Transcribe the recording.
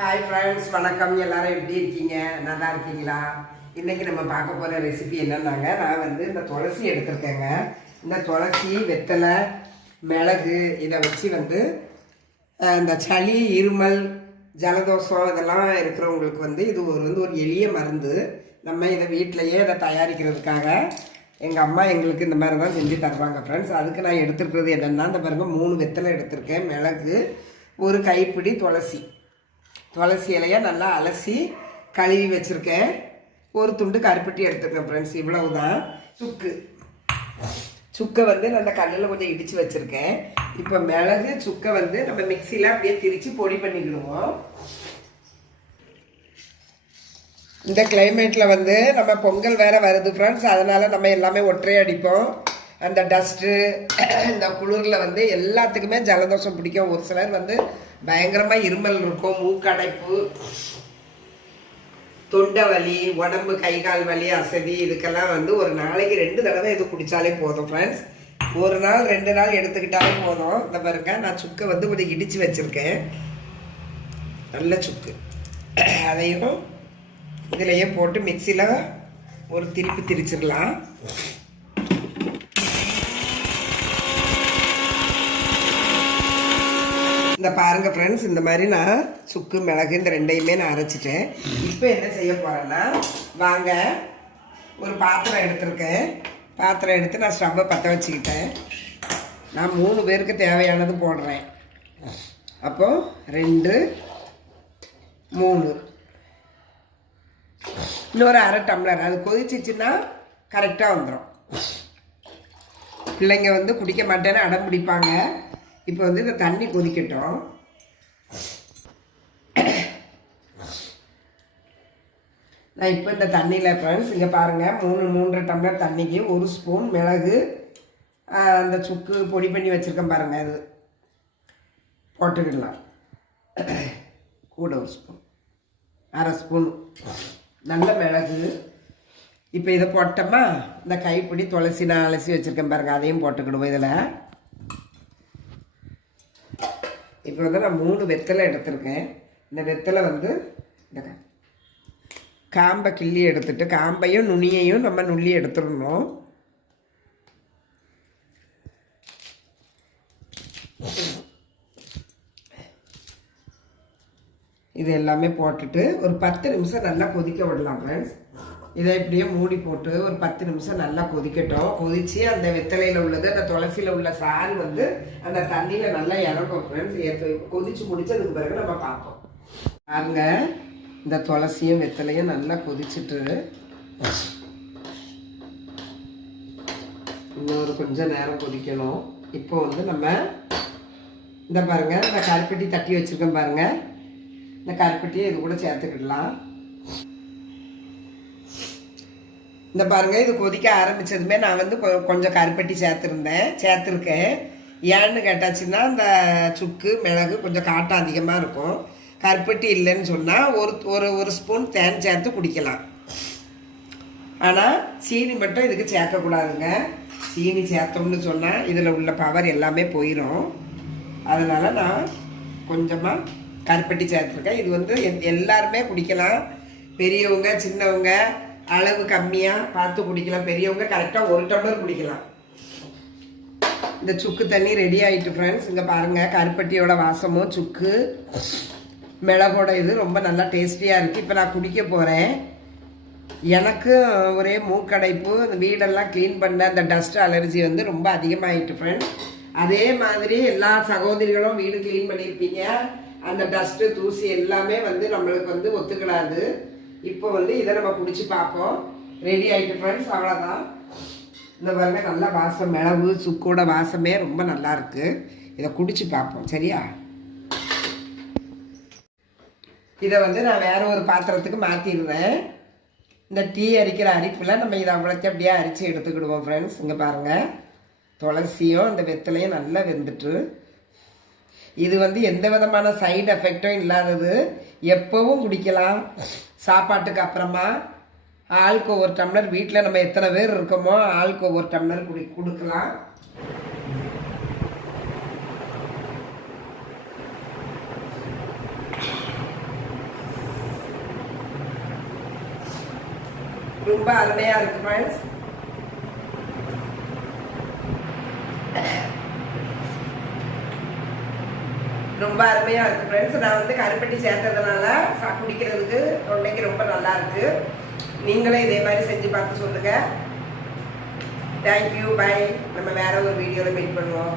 Hi friends வணக்கம். எல்லாரும் எப்படி இருக்கீங்க? நல்லா இருக்கீங்களா? இன்றைக்கி நம்ம பார்க்க போகிற ரெசிபி என்னன்னாங்க? நான் வந்து இந்த துளசி எடுத்திருக்கேங்க. இந்த துளசி வெத்தலை மிளகு இதை வச்சு வந்து இந்த சளி இருமல் ஜலதோஷம் இதெல்லாம் இருக்கிறவங்களுக்கு வந்து இது ஒரு வந்து ஒரு எளிய மருந்து. நம்ம இதை வீட்டிலையே இதை தயாரிக்கிறதுக்காக எங்கள் அம்மா எங்களுக்கு இந்த மாதிரி தான் செஞ்சு தருவாங்க ஃப்ரெண்ட்ஸ் அதுக்கு நான் எடுத்துருக்கிறது என்னென்னா இந்த பாருங்கள் மூணு வெத்தலை எடுத்திருக்கேன் மிளகு ஒரு கைப்பிடி துளசி. துளசி இலையை நல்லா அலசி கழுவி வச்சுருக்கேன். ஒரு துண்டு கருப்பட்டி எடுத்துருக்கேன் ஃப்ரெண்ட்ஸ் இவ்வளவு தான் சுக்கு. சுக்கை வந்து நான் அந்த கல்லில் கொஞ்சம் இடித்து வச்சுருக்கேன். இப்போ மிளகு சுக்கை வந்து நம்ம மிக்சியில் அப்படியே திரித்து பொடி பண்ணிக்கிடுவோம். இந்த கிளைமேட்டில் வந்து நம்ம பொங்கல் வேறு வருது ஃப்ரெண்ட்ஸ் அதனால் நம்ம எல்லாமே ஒற்றை அடிப்போம். அந்த டஸ்ட்டு இந்த குளிரில் வந்து எல்லாத்துக்குமே ஜலதோஷம் பிடிக்கும். ஒரு சிலர் வந்து பயங்கரமாக இருமல் இருக்கும் மூக்கடைப்பு தொண்டை வலி உடம்பு கை கால் வலி அசதி இதுக்கெல்லாம் வந்து ஒரு நாளைக்கு ரெண்டு தடவை இது குடித்தாலே போதும் ஃப்ரெண்ட்ஸ் ஒரு நாள் ரெண்டு நாள் எடுத்துக்கிட்டாலே போதும். இந்த பாருங்க நான் சுக்கை வந்து கொஞ்சம் இடித்து வச்சுருக்கேன். நல்ல சுக்கு. அதையும் இதிலையே போட்டு மிக்சியில் ஒரு திருப்பி திரிச்சிடலாம். இந்த பாருங்க ஃப்ரெண்ட்ஸ் இந்த மாதிரி நான் சுக்கு மிளகு இந்த ரெண்டையுமே நான் அரைச்சிட்டேன். இப்போ என்ன செய்ய போகிறேன்னா வாங்க ஒரு பாத்திரம் எடுத்திருக்கேன். பாத்திரம் எடுத்து நான் ஸ்டவ்வை பற்ற வச்சுக்கிட்டேன். நான் மூணு பேருக்கு தேவையானது போடுறேன். அப்போ ரெண்டு மூணு. இன்னொரு அரை டம்ளர். அது கொதிச்சிச்சுன்னா கரெக்டாக வந்துடும் பிள்ளைங்க வந்து குடிக்க மாட்டேன்னு அடம் பிடிப்பாங்க. இப்போ வந்து இந்த தண்ணி கொதிக்கட்டும். நான் இப்போ இந்த தண்ணியில் ஃப்ரெண்ட்ஸ் இங்கே பாருங்கள் மூணு மூன்றரை டம்ளர் தண்ணிக்கு ஒரு ஸ்பூன் மிளகு அந்த சுக்கு பொடி பண்ணி வச்சுருக்கேன் பாருங்கள் அது. போட்டுக்கிடலாம். கூட ஒரு ஸ்பூன். அரை ஸ்பூன். நல்ல மிளகு. இப்போ இதை போட்டோமா? இந்த கைப்பிடி துளசி நான் அலசி வச்சுருக்கேன் பாருங்கள் அதையும் போட்டுக்கிடுவோம் இதில். இப்போ வந்து நான் மூணு வெத்தலை எடுத்திருக்கேன். இந்த வெத்தலை வந்து இந்த காம்பை கிள்ளி எடுத்துட்டு காம்பையும் நுனியையும் நம்ம நுள்ளி எடுத்துடணும். இது எல்லாமே போட்டுட்டு ஒரு பத்து நிமிஷம் நல்லா கொதிக்க விடலாம் ஃப்ரெண்ட்ஸ் இதை இப்படியே மூடி போட்டு ஒரு பத்து நிமிஷம் நல்லா கொதிக்கட்டும். கொதிச்சு அந்த வெத்தலையில் உள்ளது அந்த துளசியில் உள்ள சாறு வந்து அந்த தண்ணியில் நல்லா இறங்கும் ஃப்ரெண்ட்ஸ் கொதிச்சு முடிச்சதுக்கு பிறகு நம்ம பார்ப்போம். பாருங்க இந்த துளசியும் வெத்தலையும் நல்லா கொதிச்சுட்டு இன்னொரு கொஞ்சம் நேரம் கொதிக்கணும். இப்போ வந்து நம்ம இந்த பாருங்க இந்த கருப்பட்டி தட்டி வச்சுருக்கோம் பாருங்க. இந்த கருப்பட்டியை இது கூட சேர்த்துக்கிடலாம். இந்த பாருங்க இது கொதிக்க ஆரம்பிச்சதுமே நான் வந்து கொஞ்சம் கருப்பட்டி சேர்த்துருந்தேன். சேர்த்துருக்கேன். ஏன்னு கேட்டாச்சுன்னா இந்த சுக்கு மிளகு கொஞ்சம் காட்டம் அதிகமாக இருக்கும். கருப்பட்டி இல்லைன்னு சொன்னால் ஒரு ஒரு ஒரு ஸ்பூன் தேன் சேர்த்து குடிக்கலாம். ஆனால் சீனி மட்டும் இதுக்கு சேர்க்கக்கூடாதுங்க. சீனி சேர்த்தோம்னு சொன்னால் இதில் உள்ள பவர் எல்லாமே போயிடும் அதனால் நான் கொஞ்சமாக கருப்பட்டி சேர்த்துருக்கேன். இது வந்து எல்லாருமே குடிக்கலாம். பெரியவங்க சின்னவங்க அளவு கம்மியாக பார்த்து குடிக்கலாம். பெரியவங்க கரெக்டாக ஒரு டம்ளர் குடிக்கலாம். இந்த சுக்கு தண்ணி ரெடி ஆகிட்டு ஃப்ரெண்ட்ஸ் இங்கே பாருங்கள் கருப்பட்டியோட வாசமும் சுக்கு. மிளகோட இது ரொம்ப நல்லா டேஸ்டியாக இருக்குது இப்போ நான் குடிக்க போகிறேன் எனக்கு ஒரே மூக்கடைப்பு. இந்த வீடெல்லாம் க்ளீன் பண்ண அந்த டஸ்ட் அலர்ஜி வந்து ரொம்ப அதிகமாகிட்டு ஃப்ரெண்ட்ஸ் அதே மாதிரி எல்லா சகோதரிகளும் வீடு க்ளீன் பண்ணியிருப்பீங்க அந்த டஸ்ட்டு தூசி எல்லாமே வந்து நம்மளுக்கு வந்து ஒத்துக்கிடாது. இப்போ வந்து இதை நம்ம குடிச்சு பார்ப்போம். ரெடி ஆகிட்டு ஃப்ரெண்ட்ஸ் அவ்வளோதான் இந்த பாருங்க நல்லா வாசம் மிளகு சுக்கோட வாசமே ரொம்ப நல்லா இருக்கு. இதை குடிச்சு பார்ப்போம் சரியா? இதை வந்து நான் வேற ஒரு பாத்திரத்துக்கு மாற்றிடுறேன் இந்த டீ அரிக்கிற அரிப்பில் நம்ம இதை அவ்வளோத்தையும் அப்படியே அரிச்சு எடுத்துக்கிடுவோம் ஃப்ரெண்ட்ஸ் இங்கே பாருங்கள் துளசியும் இந்த வெத்தலையும் நல்லா வெந்துட்டு. இது வந்து எந்த விதமான சைடு எஃபெக்டும் இல்லாதது. எப்போவும் குடிக்கலாம். சாப்பாட்டுக்கு அப்புறமா ஆளுக்கு ஒவ்வொரு டம்ளர் வீட்டில் நம்ம எத்தனை பேர் இருக்கோமோ ஆளுக்கு ஒவ்வொரு டம்ளர் குடி கொடுக்கலாம். ரொம்ப அருமையாக இருக்கு ஃப்ரெண்ட்ஸ் ரொம்ப அருமையா இருக்கு ஃப்ரெண்ட்ஸ் நான் வந்து கருப்பட்டி சேர்த்ததுனால குடிக்கிறதுக்கு தொண்டைக்கு ரொம்ப நல்லா இருக்கு. நீங்களும் இதே மாதிரி செஞ்சு பார்த்து சொல்லுங்க. தேங்க்யூ பை நம்ம வேற ஒரு வீடியோவில் மீட் பண்ணுவோம்.